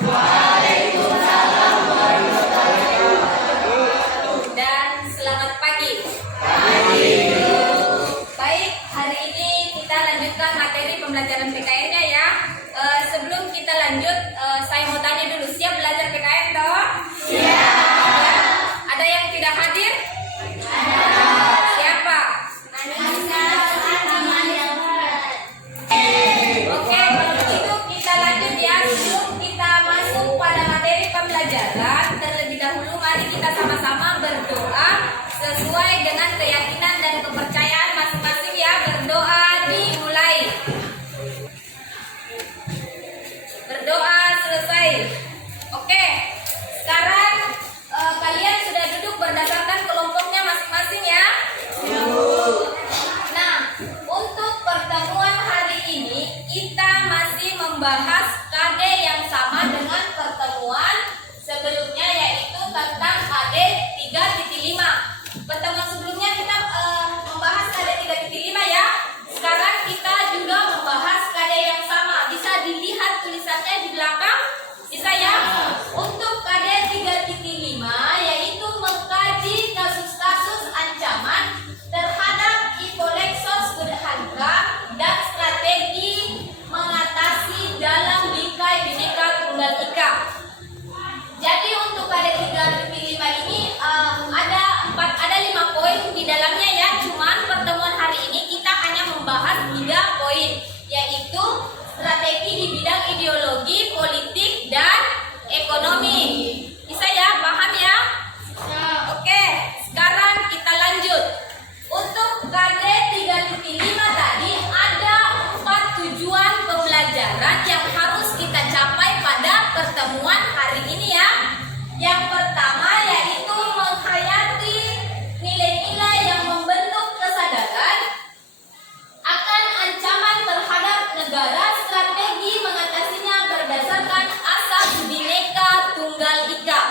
Waalaikumsalam warahmatullahi wabarakatuh. Dan selamat pagi. Baik, hari ini kita lanjutkan materi pembelajaran PKN-nya ya. Sebelum kita lanjut, saya mau tanya dulu, siap belajar PKN toh? Siap. Ada yang tidak hadir? Ada. Siapa? Oke, kalau begitu kita lanjut ya. Sebelum kita masuk pada materi pembelajaran, terlebih dahulu mari kita sama-sama berdoa sesuai dengan keyakinan dan kepercayaan masing-masing ya. Berdoa dimulai. Berdoa selesai. Oke, sekarang kalian sudah duduk berdasarkan kelompoknya masing-masing ya. Nah, untuk pertemuan hari ini kita masih membahas KD yang sama dengan pertemuan sebelumnya, yaitu tentang KD 3.5. Pertemuan sebelumnya kita membahas KD 3.5 ya. Sekarang kita juga membahas KD yang sama. Bisa dilihat tulisannya di belakang? Bisa ya? Untuk KD 3.5 yaitu mengkaji kasus-kasus ancaman terhadap Ipolixos berharga dan strategi mengatasi dalam bingkai Bhinneka Tunggal Ika. Jadi untuk KD 3.5 ini ada 5 poin di dalamnya ya. Cuman pertemuan hari ini kita hanya membahas 3 poin, yaitu strategi di bidang ideologi, politik, dan ekonomi. Bisa ya? Paham ya? Oke, sekarang kita lanjut. Untuk KD 3.5 tadi ada 4 tujuan pembelajaran yang harus kita capai pada pertemuan hari ini ya. Yang pertama yaitu menghayati nilai-nilai yang membentuk kesadaran akan ancaman terhadap negara, strategi mengatasinya berdasarkan asas Bhinneka Tunggal Ika.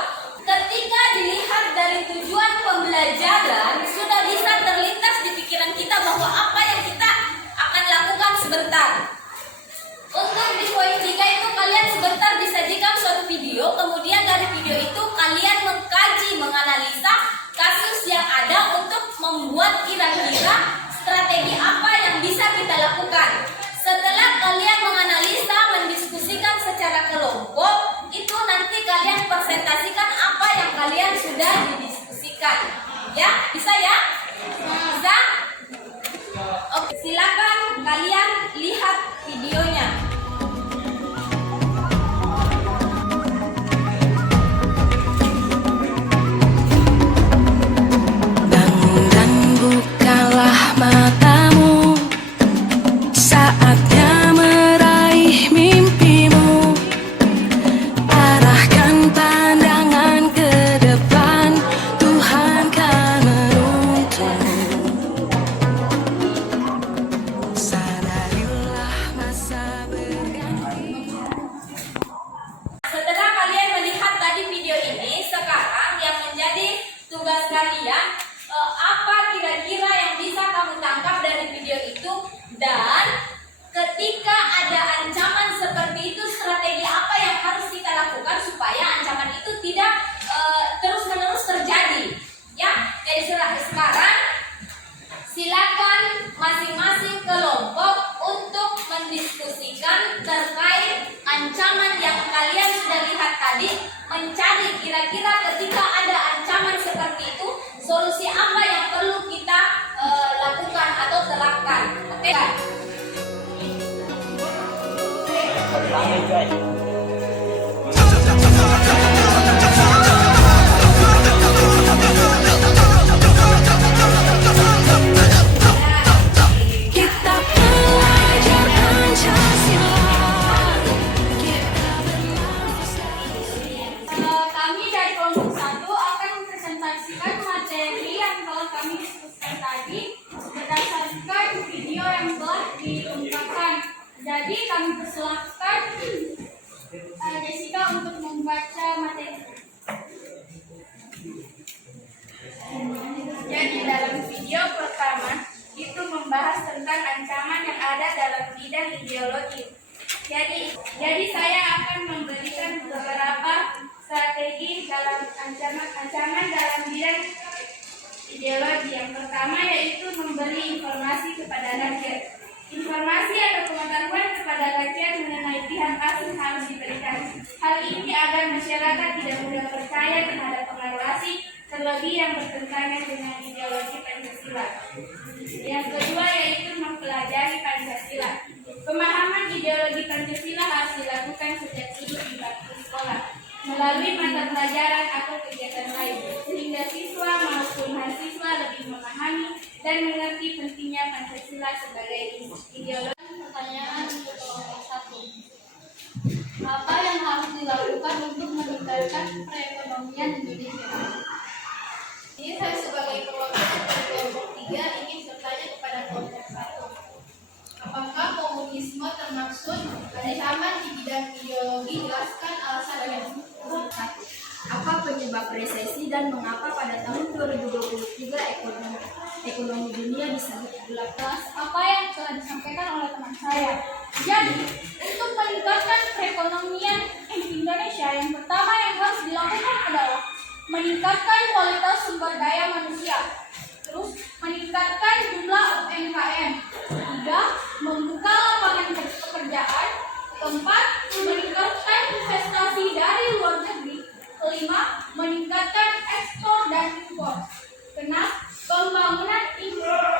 Ketika dilihat dari tujuan pembelajaran, sudah bisa terlintas di pikiran kita bahwa apa yang kita akan lakukan sebentar. Untuk di poin 3 itu kalian sebentar disajikan suatu video, kemudian dari video itu kalian mengkaji, menganalisa kasus yang ada untuk membuat kira-kira strategi apa yang bisa kita lakukan. Setelah kalian menganalisa, mendiskusikan secara kelompok, itu nanti kalian presentasikan apa yang kalian sudah didiskusikan. Ya, bisa ya? Bisa? Oke, silakan kalian lihat videonya. Dan bukalah matamu, saatnya meraih mimpimu. Arahkan pandangan ke depan, Tuhan kan menuntun. Sadarilah masa berganti. Setelah kalian melihat tadi video ini, sekarang yang menjadi tugas kalian, apa kira-kira yang bisa kamu tangkap dari video itu, dan ketika ada ancaman seperti itu, strategi apa yang harus kita lakukan supaya ancaman itu tidak terus-menerus terjadi. Ya, jadi sekarang silakan masing-masing kelompok untuk mendiskusikan terkait ancaman yang kalian sudah lihat tadi, mencari kira-kira ketika ada ancaman seperti itu, solusi apa yang perlu kita lakukan atau terapkan. Oke? Kita belajar Pancasila. Kami dari kelompok 1 akan mempresentasikan materi yang telah kami diskusikan tadi berdasarkan video yang telah diungkapkan. Jadi kami persilahkan Jessica untuk membaca materi. Jadi dalam video pertama itu membahas tentang ancaman yang ada dalam bidang ideologi. Jadi saya akan memberikan beberapa strategi dalam ancaman dalam bidang ideologi. Yang pertama yaitu memberi informasi kepada rakyat. Informasi atau pengetahuan kepada rakyat mengenai pihak asing harus diberikan. Hal ini agar masyarakat tidak mudah percaya terhadap pengaruh asing, terlebih yang bertentangan dengan ideologi Pancasila. Yang kedua yaitu mempelajari Pancasila. Pemahaman ideologi Pancasila harus dilakukan sejak dulu di bangku sekolah melalui mata pelajaran atau kegiatan lain, sehingga siswa maupun mahasiswa lebih memahami dan mengerti pentingnya Pancasila sebagai ideologi. Pertanyaan untuk kelompok 1. Apa yang harus dilakukan untuk meningkatkan perekonomian Indonesia? Ini saya sebagai perwakilan dari kelompok 3 ingin bertanya kepada kelompok 1. Apakah komunisme termaksud ancaman di bidang ideologi? Jelaskan alasannya. 1. Apa penyebab resesi dan mengapa pada tahun 2023 ekonomi dunia disebut gelap? Apa yang telah disampaikan oleh teman saya. Jadi, untuk meningkatkan perekonomian Indonesia, yang pertama yang harus dilakukan adalah meningkatkan kualitas sumber daya manusia. Terus, meningkatkan jumlah UMKM. 3. Membuka lapangan pekerjaan. 4. Meningkatkan investasi dari luar negeri. 5. Meningkatkan ekspor dan impor. 6. Pembangunan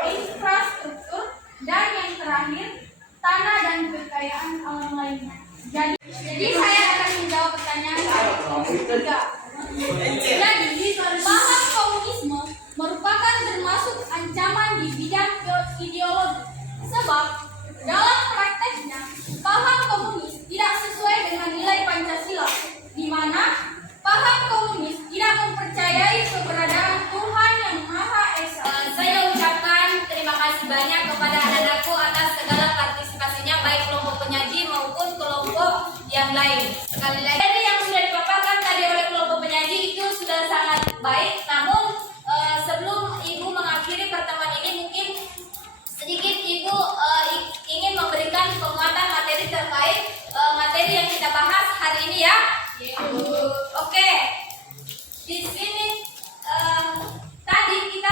infrastruktur. Dan yang terakhir, tanah dan kekayaan alam lainnya. Jadi saya akan menjawab pertanyaan ketiga. Jadi, paham komunisme merupakan termasuk ancaman di bidang ideologi. Sebab, dalam prakteknya, paham komunis tidak sesuai dengan nilai Pancasila, di mana paham komunis tidak mempercayai keberadaan Tuhan yang Maha Esa. Saya ucapkan terima kasih banyak kepada anak-anakku atas segala partisipasinya, baik kelompok penyaji maupun kelompok yang lain. Sekali lagi, jadi yang sudah dipaparkan tadi oleh kelompok penyaji itu sudah sangat baik. Namun sebelum Ibu mengakhiri pertemuan ini, mungkin sedikit Ibu ingin memberikan penguatan materi terkait materi yang kita bahas hari ini ya. Oke. Di sini tadi kita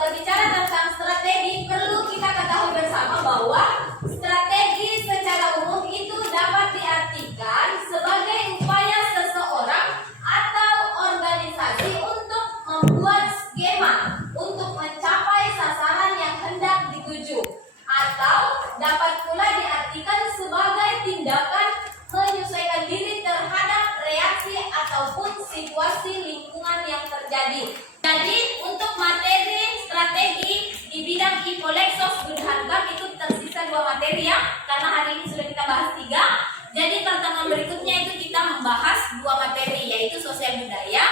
berbicara tentang strategi. Perlu kita ketahui bersama bahwa strategi secara umum itu dapat diartikan sebagai upaya seseorang atau organisasi untuk membuat skema untuk mencapai sasaran yang hendak dituju, atau dapat pula diartikan sebagai tindakan menyesuaikan diri terhadap reaksi ataupun situasi lingkungan yang terjadi. Jadi untuk materi strategi di bidang Ipolexos Burhanbak itu tersisa 2 materi ya, karena hari ini sudah kita bahas 3. Jadi pertemuan berikutnya itu kita membahas 2 materi, yaitu sosial budaya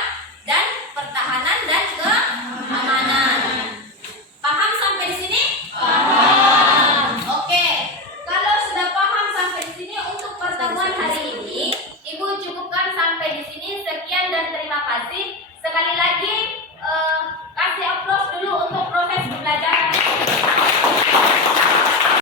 dan pertahanan dan keamanan. Paham sampai di sini? Paham. Oke. Kalau sudah paham sampai di sini, untuk pertemuan hari ini Ibu cukupkan sampai di sini. Sekian dan terima kasih. Sekali lagi